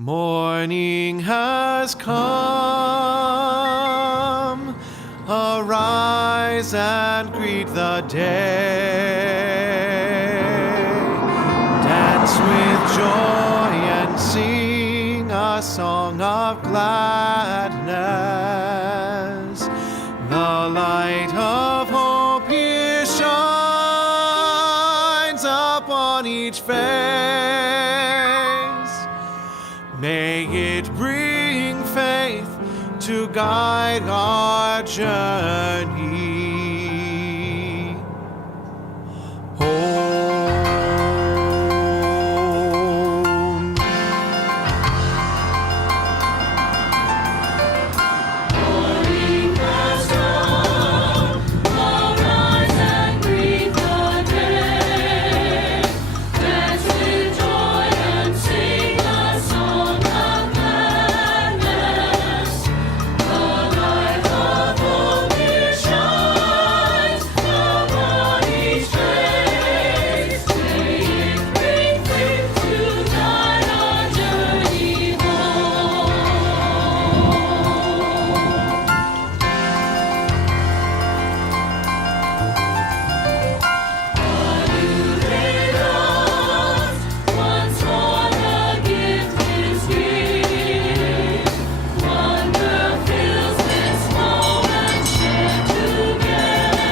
Morning has come, arise and greet the day. Dance with joy and sing a song of gladness. The light of hope here shines upon each face. May it bring faith to guide our journey home. Morning has come, arise and greet the day. Dance with joy and sing a song of gladness. The light of hope here shines upon each face. May it bring faith to guide our journey home. Once more the gift is here. Wonder fills this moment shared together.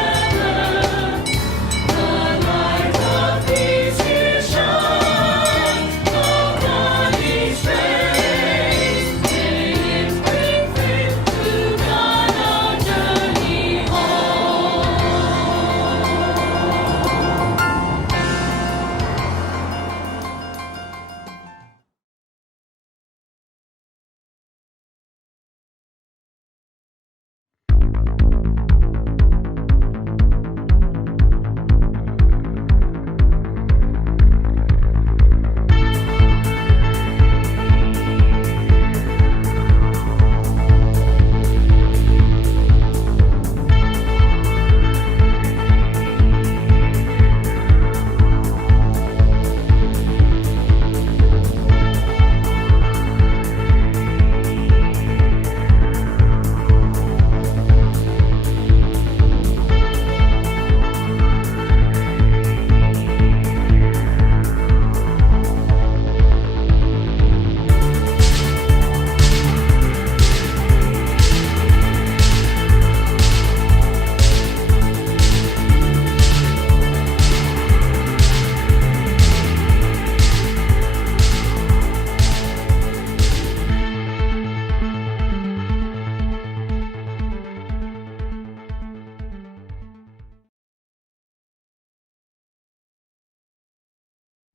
The light of peace here shines upon each face. May it bring faith to guide our journey home.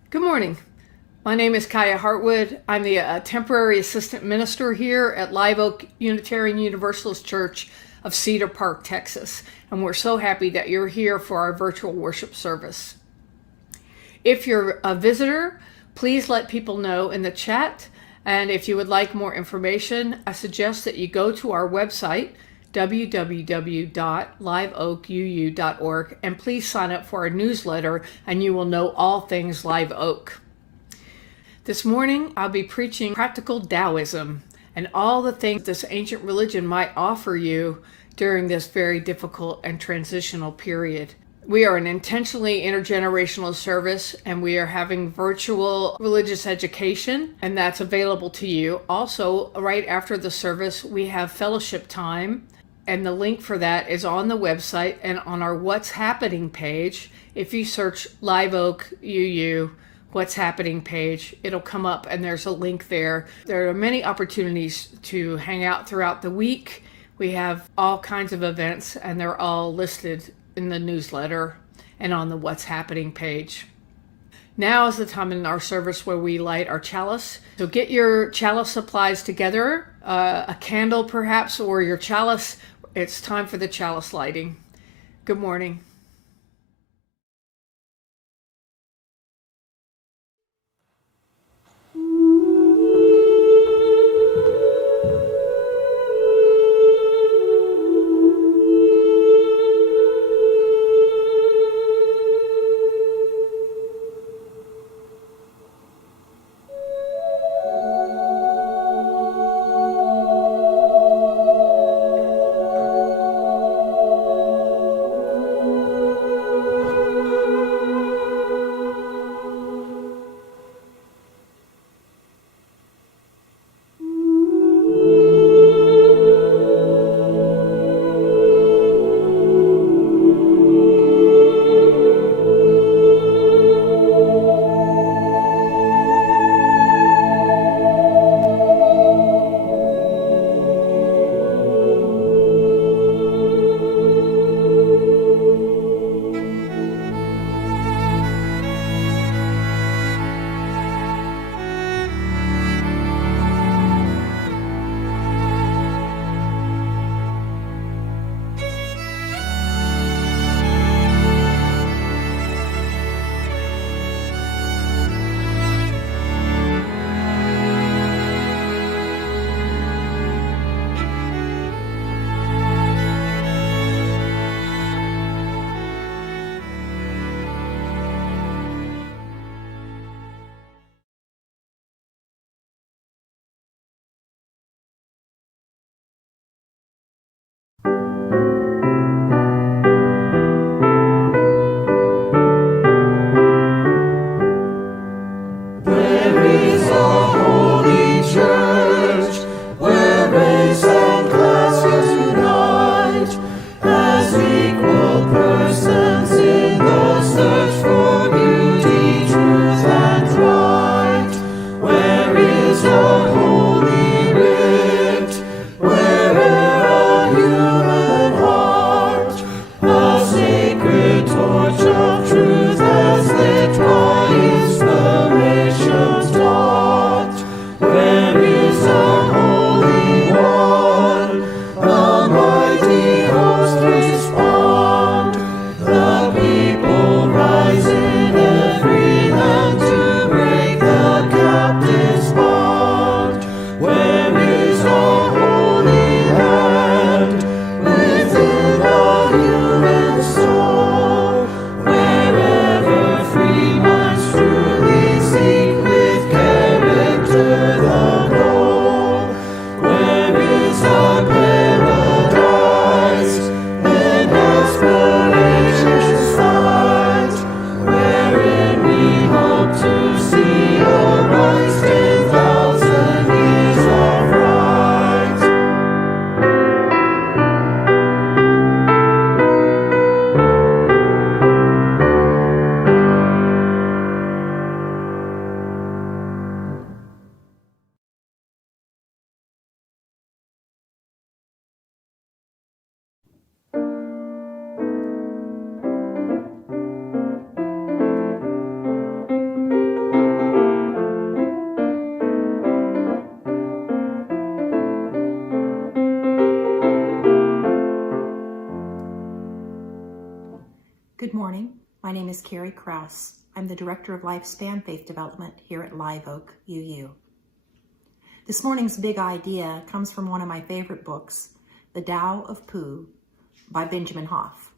Good morning. My name is Kiya Heartwood. I'm the temporary assistant minister here at Live Oak Unitarian Universalist Church of Cedar Park, Texas. And we're so happy that you're here for our virtual worship service. If you're a visitor, please let people know in the chat. And if you would like more information, I suggest that you go to our website, www.liveoakuu.org, and please sign up for our newsletter and you will know all things Live Oak. This morning I'll be preaching practical Taoism and all the things this ancient religion might offer you during this very difficult and transitional period. We are an intentionally intergenerational service and we are having virtual religious education, and that's available to you. Also, right after the service, we have fellowship time, and the link for that is on the website and on our What's Happening page. If you search Live Oak UU What's Happening page, it'll come up and there's a link there. There are many opportunities to hang out throughout the week. We have all kinds of events and they're all listed in the newsletter and on the What's Happening page. Now is the time in our service where we light our chalice. So get your chalice supplies together, a candle perhaps, or your chalice. It's time for the chalice lighting. Good morning. My name is Carrie Krause. I'm the Director of Lifespan Faith Development here at Live Oak UU. This morning's big idea comes from one of my favorite books, The Tao of Pooh by Benjamin Hoff.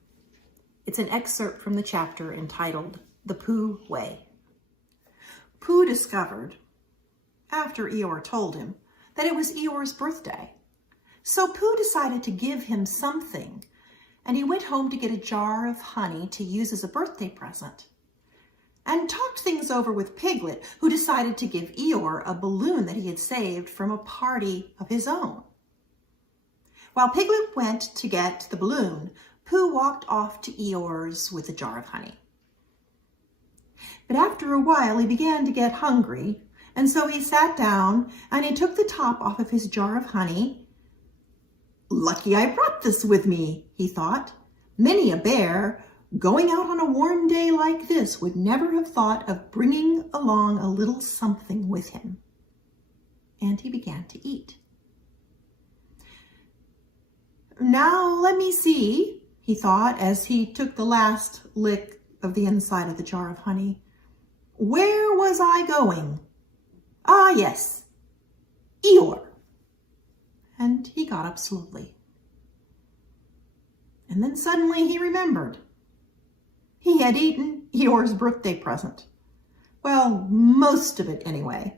It's an excerpt from the chapter entitled The Pooh Way. Pooh discovered, after Eeyore told him, that it was Eeyore's birthday. So Pooh decided to give him something, and he went home to get a jar of honey to use as a birthday present, and talked things over with Piglet, who decided to give Eeyore a balloon that he had saved from a party of his own. While Piglet went to get the balloon, Pooh walked off to Eeyore's with a jar of honey. But after a while, he began to get hungry, and so he sat down and he took the top off of his jar of honey. "Lucky I brought this with me," he thought. "Many a bear, going out on a warm day like this, would never have thought of bringing along a little something with him." And he began to eat. "Now let me see," he thought as he took the last lick of the inside of the jar of honey. "Where was I going? Ah, yes, Eeyore." And he got up slowly. And then suddenly he remembered. He had eaten Eeyore's birthday present. Well, most of it anyway.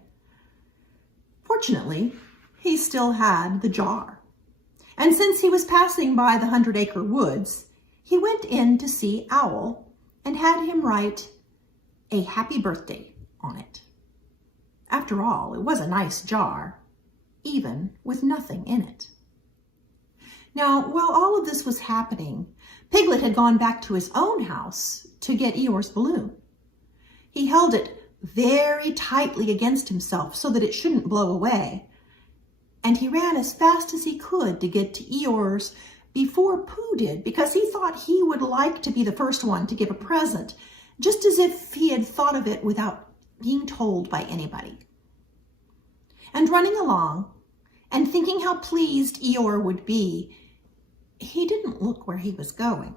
Fortunately, he still had the jar. And since he was passing by the 100-acre woods, he went in to see Owl and had him write a happy birthday on it. After all, it was a nice jar, even with nothing in it. Now, while all of this was happening, Piglet had gone back to his own house to get Eeyore's balloon. He held it very tightly against himself so that it shouldn't blow away, and he ran as fast as he could to get to Eeyore's before Pooh did, because he thought he would like to be the first one to give a present, just as if he had thought of it without being told by anybody. And running along, and thinking how pleased Eeyore would be, he didn't look where he was going.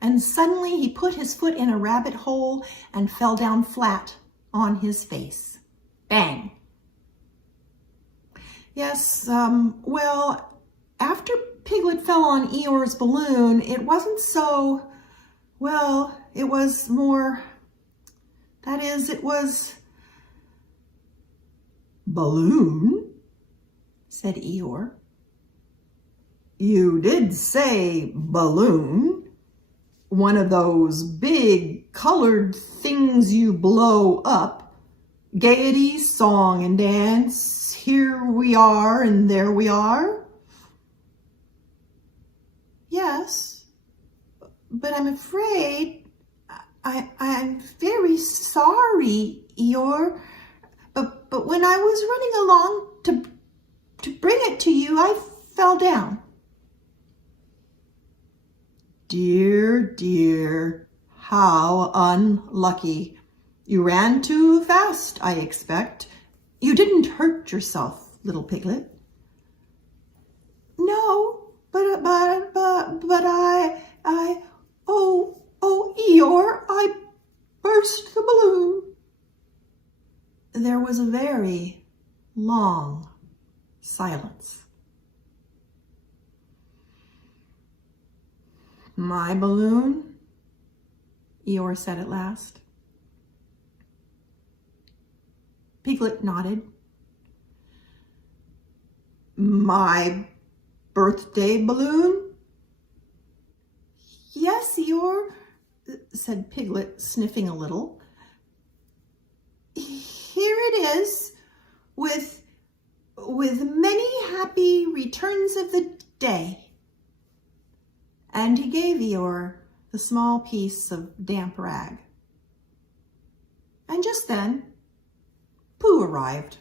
And suddenly he put his foot in a rabbit hole and fell down flat on his face. Bang! Yes, well, after Piglet fell on Eeyore's balloon, it wasn't so, well, it was more, that is, it was... "Balloon?" said Eeyore. "You did say balloon. One of those big colored things you blow up. Gaiety, song and dance, here we are and there we are." "Yes, but I'm afraid, I'm very sorry, Eeyore. But when I was running along to bring it to you, I fell down." "Dear, dear, how unlucky. You ran too fast, I expect. You didn't hurt yourself, little Piglet." "No, but oh, Eeyore, I burst the balloon." There was a very long silence. "My balloon?" Eeyore said at last. Piglet nodded. "My birthday balloon?" "Yes, Eeyore," said Piglet, sniffing a little. "Here it is, with many happy returns of the day." And he gave Eeyore the small piece of damp rag. And just then, Pooh arrived.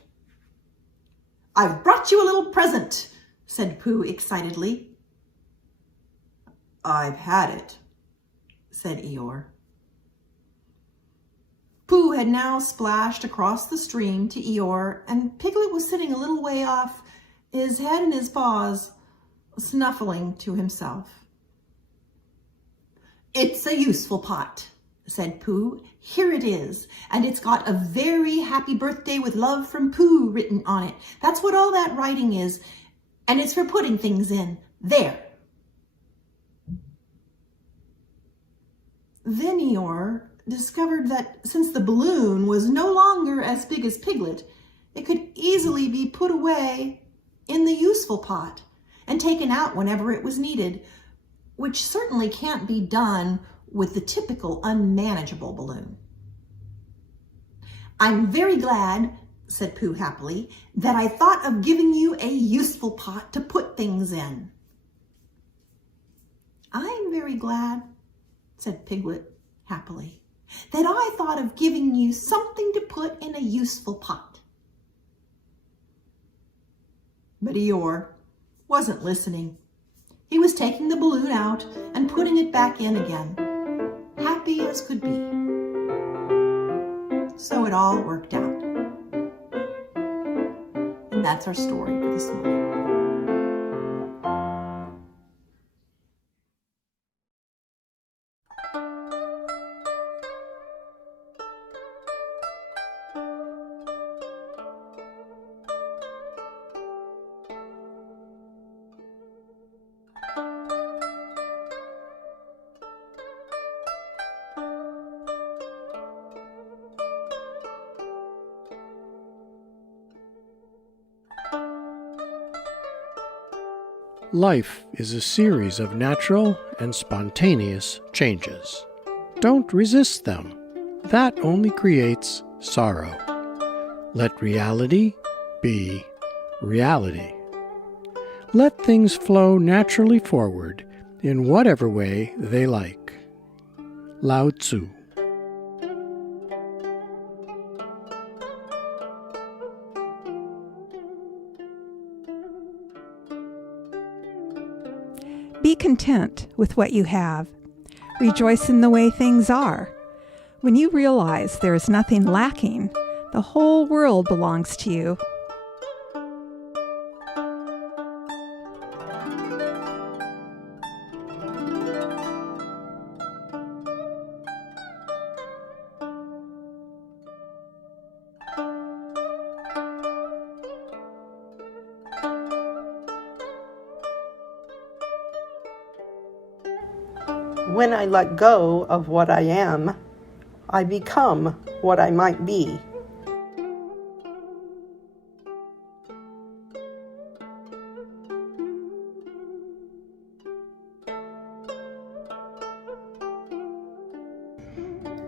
"I've brought you a little present," said Pooh excitedly. "I've had it," said Eeyore. Pooh had now splashed across the stream to Eeyore, and Piglet was sitting a little way off, his head in his paws, snuffling to himself. "It's a useful pot," said Pooh. "Here it is, and it's got a very happy birthday with love from Pooh written on it. That's what all that writing is, and it's for putting things in. There." Then Eeyore discovered that since the balloon was no longer as big as Piglet, it could easily be put away in the useful pot and taken out whenever it was needed, which certainly can't be done with the typical unmanageable balloon. "I'm very glad," said Pooh happily, "that I thought of giving you a useful pot to put things in." "I'm very glad," said Piglet happily, "that I thought of giving you something to put in a useful pot." But Eeyore wasn't listening. He was taking the balloon out and putting it back in again, happy as could be. So it all worked out. And that's our story for this morning. Life is a series of natural and spontaneous changes. Don't resist them. That only creates sorrow. Let reality be reality. Let things flow naturally forward in whatever way they like. Lao Tzu. Be content with what you have. Rejoice in the way things are. When you realize there is nothing lacking, the whole world belongs to you. When I let go of what I am, I become what I might be.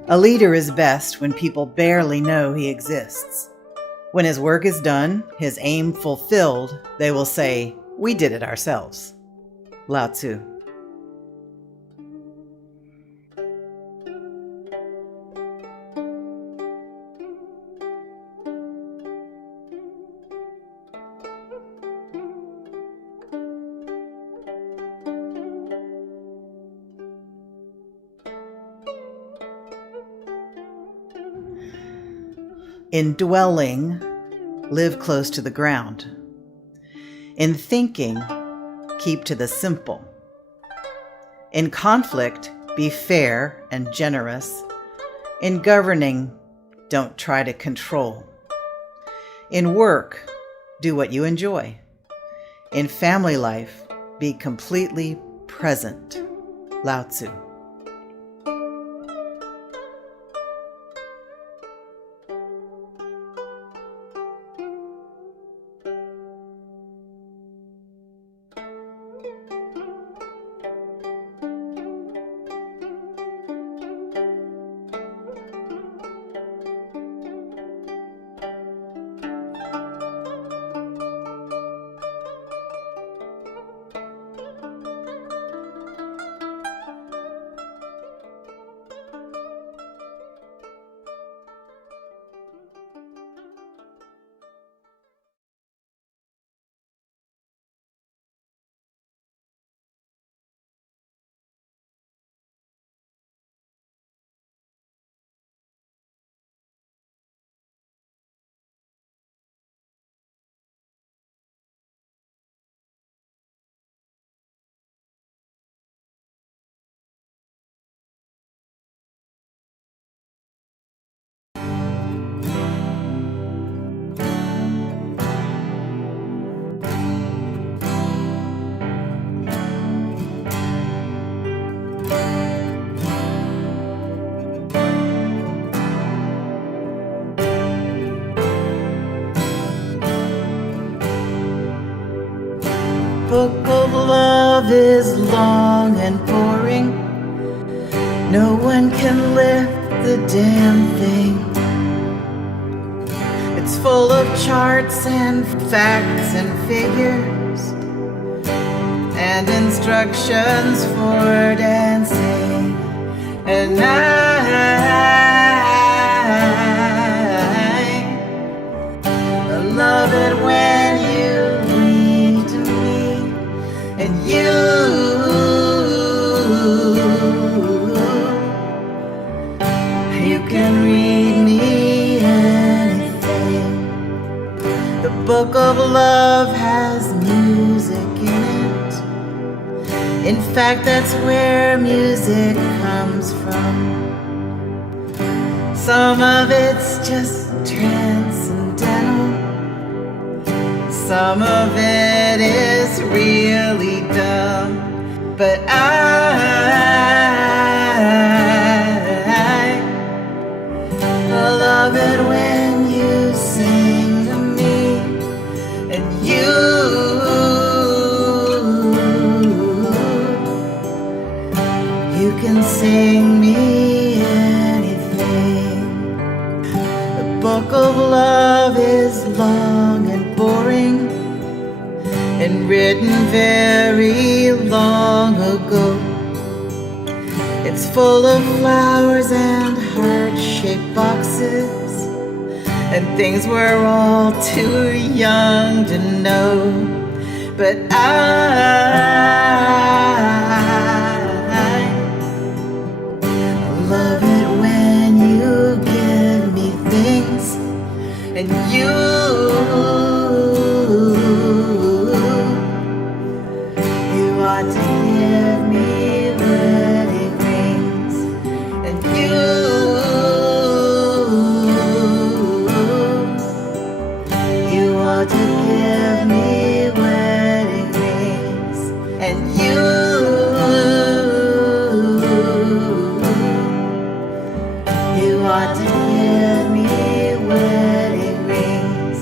A leader is best when people barely know he exists. When his work is done, his aim fulfilled, they will say, "We did it ourselves." Lao Tzu. In dwelling, live close to the ground. In thinking, keep to the simple. In conflict, be fair and generous. In governing, don't try to control. In work, do what you enjoy. In family life, be completely present. Lao Tzu. love is long and boring. No one can lift the damn thing. It's full of charts and facts and figures and instructions for dancing. And I love it when you read to me, and you can read me anything. The book of love has music in it. In fact, that's where music comes from. Some of it's just transcendental. Some of it is really dumb. But I love it when you sing to me, and you can sing me anything. The book of love is long and boring and written very long ago. It's full of flowers and heart-shaped boxes and things we're all too young to know. But I love it when you give me things, and you ought to give me wedding rings, and you ought to give me wedding rings, and you ought to give me wedding rings.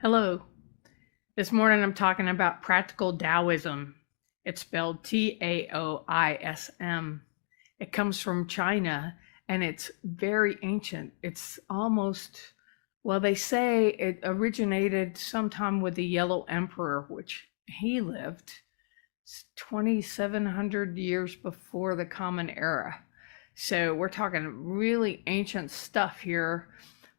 Hello. This morning I'm talking about practical Taoism. It's spelled Taoism. It comes from China and it's very ancient. It's almost, well, they say it originated sometime with the Yellow Emperor, which he lived 2,700 years before the Common Era. So we're talking really ancient stuff here.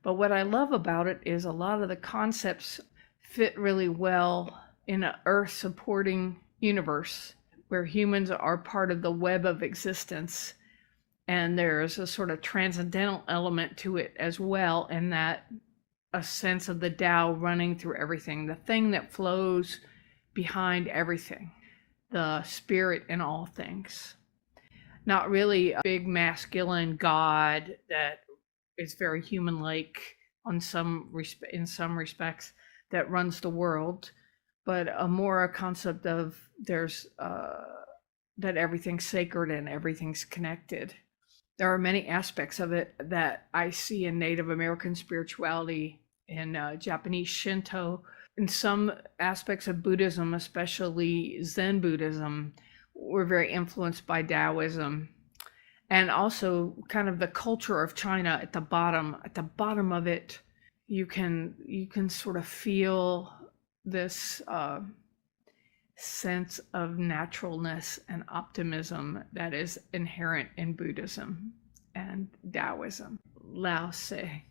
But what I love about it is a lot of the concepts fit really well in an earth supporting universe where humans are part of the web of existence. And there's a sort of transcendental element to it as well, in that a sense of the Tao running through everything, the thing that flows behind everything, the spirit in all things. Not really a big masculine God that is very human-like in some respects that runs the world, but a concept of there's that everything's sacred and everything's connected. There are many aspects of it that I see in Native American spirituality, in Japanese Shinto, in some aspects of Buddhism, especially Zen Buddhism, were very influenced by Taoism. And also kind of the culture of China at the bottom of it, you can sort of feel this sense of naturalness and optimism that is inherent in Buddhism and Taoism. Lao Tse.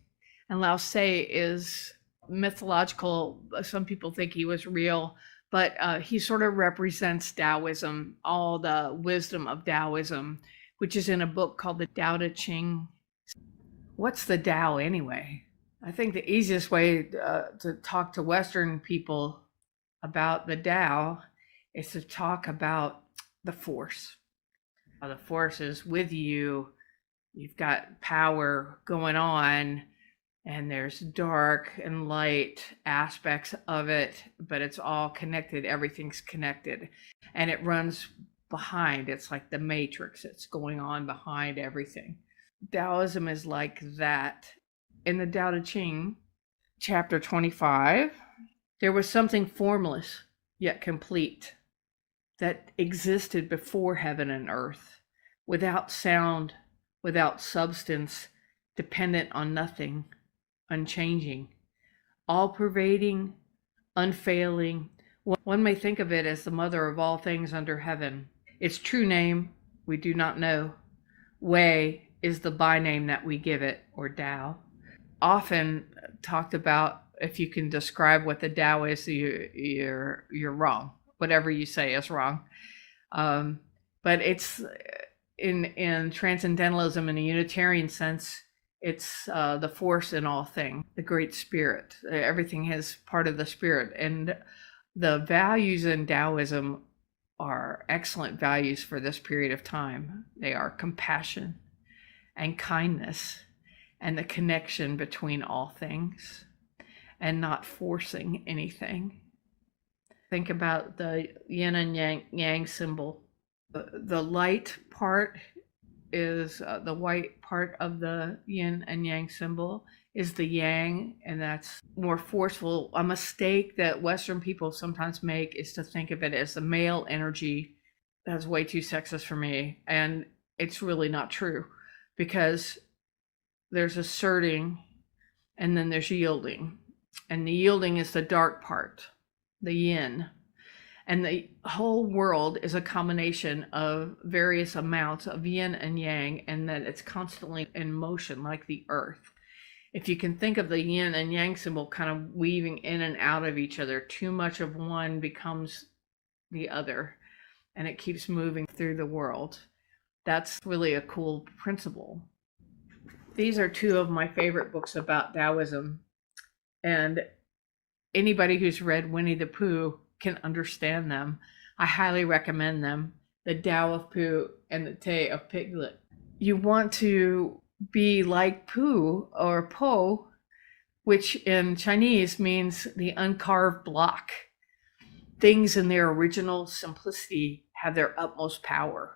And Lao Tse is mythological. Some people think he was real, but he sort of represents Taoism, all the wisdom of Taoism, which is in a book called the Tao Te Ching. What's the Tao anyway? I think the easiest way to talk to Western people about the Tao is to talk about the Force. The Force is with you. You've got power going on, and there's dark and light aspects of it, but it's all connected. Everything's connected, and it runs behind. It's like the matrix. It's going on behind everything. Taoism is like that. In the Tao Te Ching, chapter 25, there was something formless yet complete that existed before heaven and earth, without sound, without substance, dependent on nothing, unchanging, all pervading, unfailing. One may think of it as the mother of all things under heaven. Its true name we do not know. Wei is the byname that we give it, or Tao. Often talked about, if you can describe what the Tao is, you're wrong. Whatever you say is wrong. But it's in transcendentalism, in a Unitarian sense, it's the force in all things, the great spirit. Everything is part of the spirit, and the values in Taoism are excellent values for this period of time. They are compassion and kindness and the connection between all things and not forcing anything. Think about the yin and yang symbol. The light part is the white part of the yin and yang symbol is the yang, and that's more forceful. A mistake that Western people sometimes make is to think of it as the male energy. That's way too sexist for me, and it's really not true, because there's asserting and then there's yielding, and the yielding is the dark part, the yin. And the whole world is a combination of various amounts of yin and yang, and that it's constantly in motion, like the earth. If you can think of the yin and yang symbol kind of weaving in and out of each other, too much of one becomes the other, and it keeps moving through the world. That's really a cool principle. These are two of my favorite books about Taoism, and anybody who's read Winnie the Pooh can understand them. I highly recommend them. The Tao of Pooh and the Te of Piglet. You want to be like Pooh or Po, which in Chinese means the uncarved block. Things in their original simplicity have their utmost power,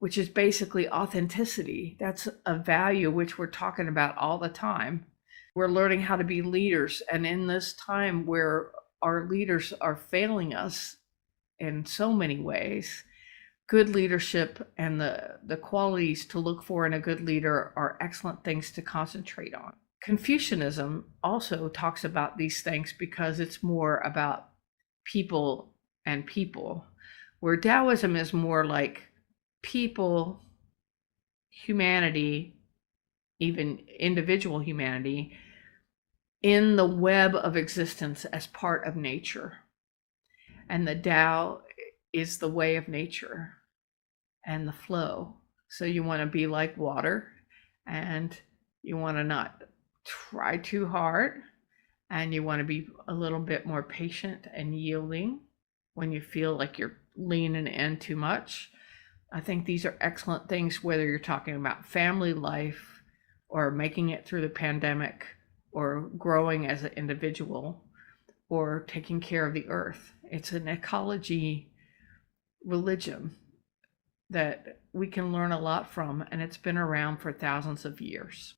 which is basically authenticity. That's a value which we're talking about all the time. We're learning how to be leaders, and in this time where our leaders are failing us in so many ways, good leadership and the qualities to look for in a good leader are excellent things to concentrate on. Confucianism also talks about these things because it's more about people and people, where Taoism is more like people, humanity, even individual humanity, in the web of existence as part of nature. And the Tao is the way of nature and the flow. So you want to be like water, and you want to not try too hard, and you want to be a little bit more patient and yielding when you feel like you're leaning in too much. I think these are excellent things, whether you're talking about family life or making it through the pandemic, or growing as an individual, or taking care of the earth. It's an ecology religion that we can learn a lot from, and it's been around for thousands of years.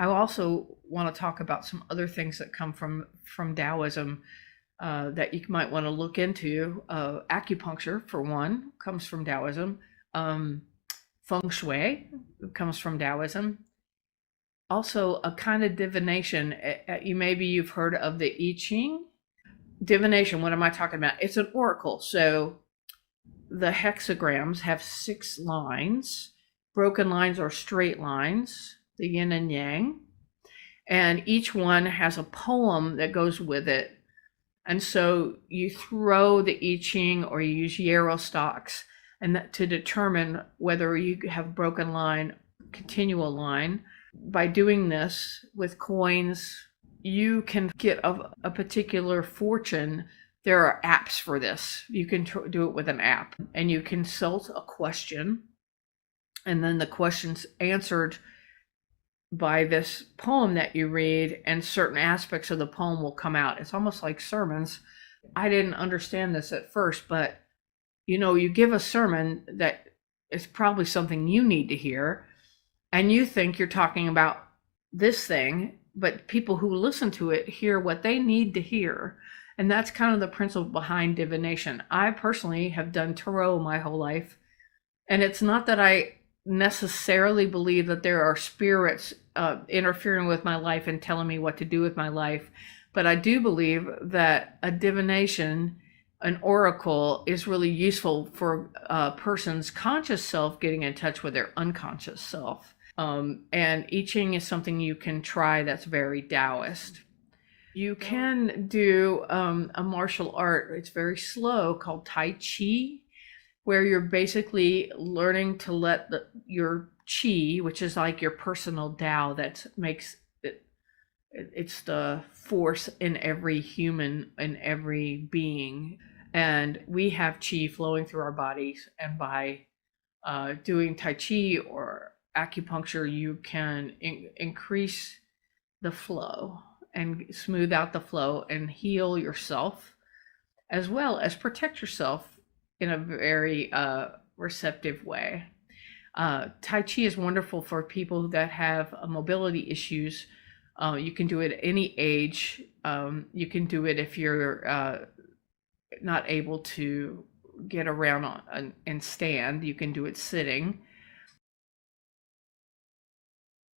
I also want to talk about some other things that come from Taoism that you might want to look into. Acupuncture, for one, comes from Taoism. Feng Shui comes from Taoism. Also, a kind of divination. You've heard of the I Ching. Divination, what am I talking about? It's an oracle. So the hexagrams have 6 lines. Broken lines are straight lines, the yin and yang. And each one has a poem that goes with it. And so you throw the I Ching or you use yarrow stalks and to determine whether you have broken line, continual line, By doing this with coins, you can get a particular fortune. There are apps for this. You can do it with an app, and you consult a question, and then the question's answered by this poem that you read, and certain aspects of the poem will come out. It's almost like sermons. I didn't understand this at first, but you give a sermon that is probably something you need to hear, and you think you're talking about this thing, but people who listen to it hear what they need to hear. And that's kind of the principle behind divination. I personally have done tarot my whole life, and it's not that I necessarily believe that there are spirits interfering with my life and telling me what to do with my life, but I do believe that a divination, an oracle, is really useful for a person's conscious self getting in touch with their unconscious self. And I Ching is something you can try that's very Taoist. You can do a martial art, it's very slow, called Tai Chi, where you're basically learning to let your chi, which is like your personal Tao that makes it, it's the force in every human, in every being. And we have chi flowing through our bodies, and by doing Tai Chi or acupuncture, you can increase the flow and smooth out the flow and heal yourself, as well as protect yourself in a very receptive way. Tai Chi is wonderful for people that have mobility issues. You can do it at any age. You can do it if you're not able to get around and stand. You can do it sitting.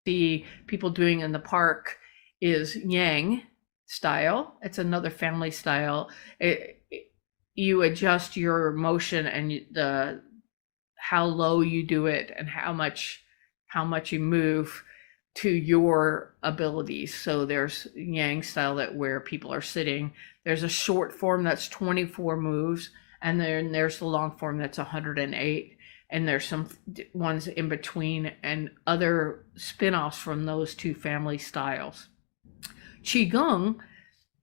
The people doing in the park is Yang style. It's another family style. You adjust your motion and how low you do it and how much you move to your abilities. So there's Yang style where people are sitting. There's a short form that's 24 moves, and then there's the long form that's 108. And there's some ones in between and other spin-offs from those two family styles. Qigong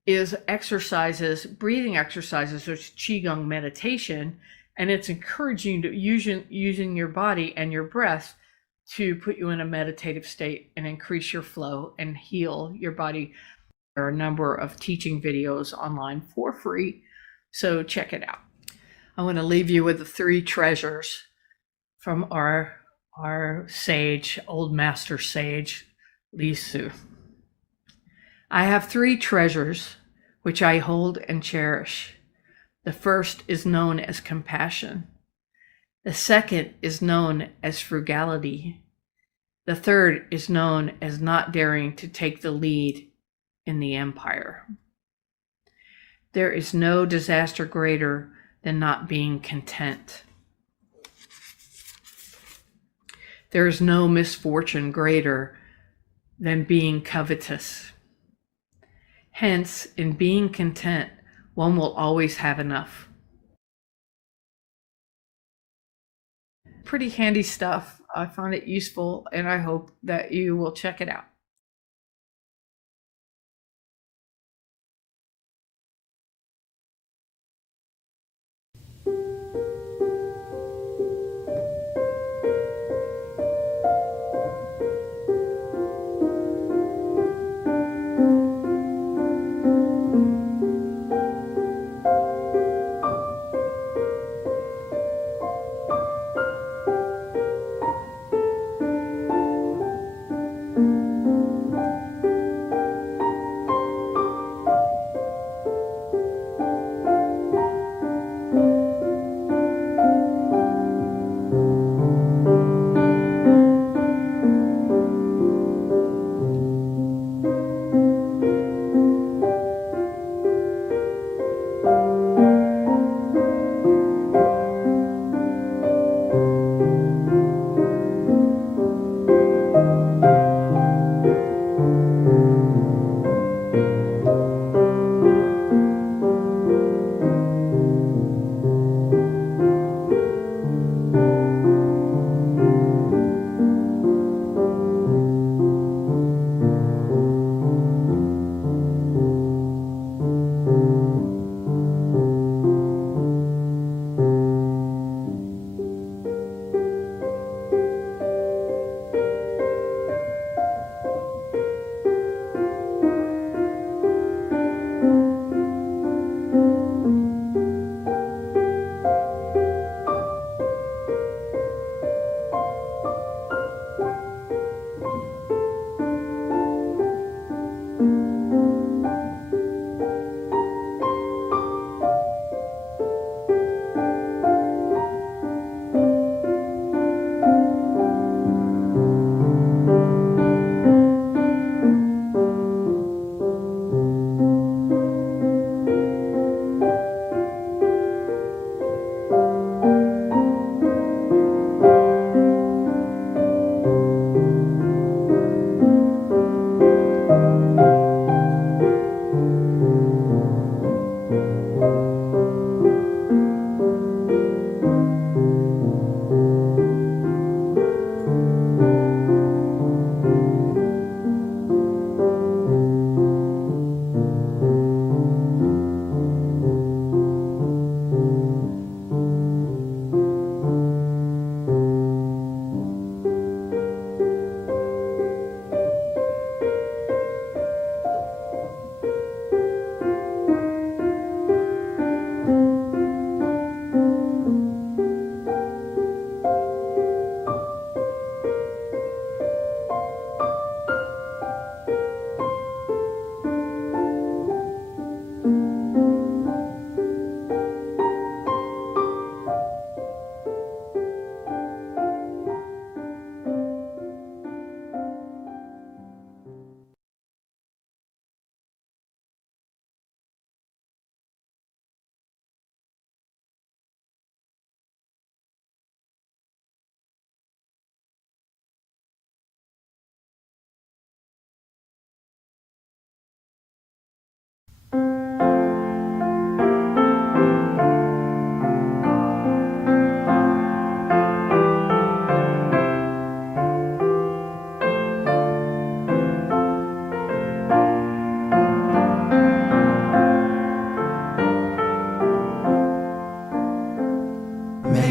is exercises, breathing exercises, or Qigong meditation, and it's encouraging to using your body and your breath to put you in a meditative state and increase your flow and heal your body. There are a number of teaching videos online for free, so check it out. I want to leave you with the 3 treasures from our sage, old master sage, Li Su. I have 3 treasures which I hold and cherish. The first is known as compassion. The second is known as frugality. The third is known as not daring to take the lead in the empire. There is no disaster greater than not being content. There is no misfortune greater than being covetous. Hence, in being content, one will always have enough. Pretty handy stuff. I found it useful, and I hope that you will check it out.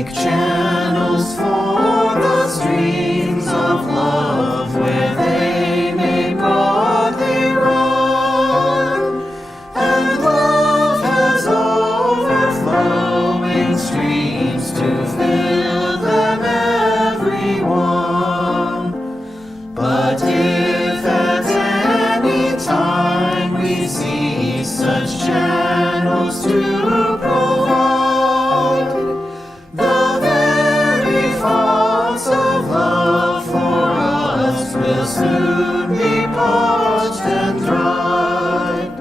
make channels for the streams of love where they may broadly run. And love has overflowing streams to fill them everyone. But if at any time we see such channels to provide, the very founts of love for us will soon be parched and dried.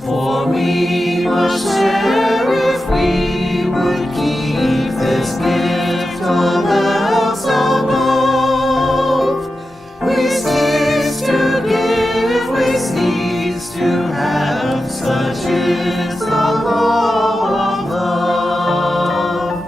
For we must share if we would keep this gift all else above. We cease to give, we cease to have, such is the law of love.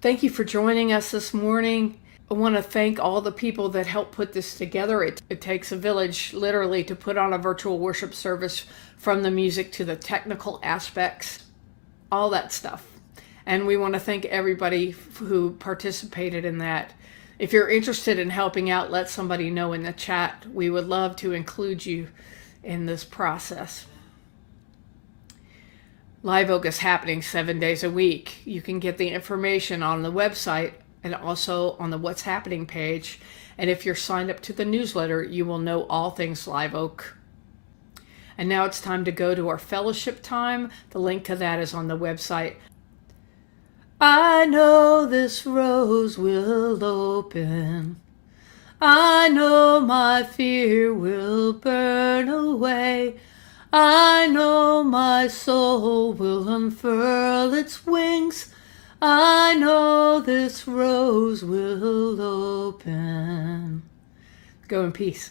Thank you for joining us this morning. I want to thank all the people that helped put this together. It takes a village, literally, to put on a virtual worship service, from the music to the technical aspects, all that stuff. And we want to thank everybody who participated in that. If you're interested in helping out, let somebody know in the chat. We would love to include you in this process. Live Oak is happening 7 days a week. You can get the information on the website and also on the What's Happening page. And if you're signed up to the newsletter, you will know all things Live Oak. And now it's time to go to our fellowship time. The link to that is on the website. I know this rose will open. I know my fear will burn away. I know my soul will unfurl its wings. I know this rose will open. Go in peace.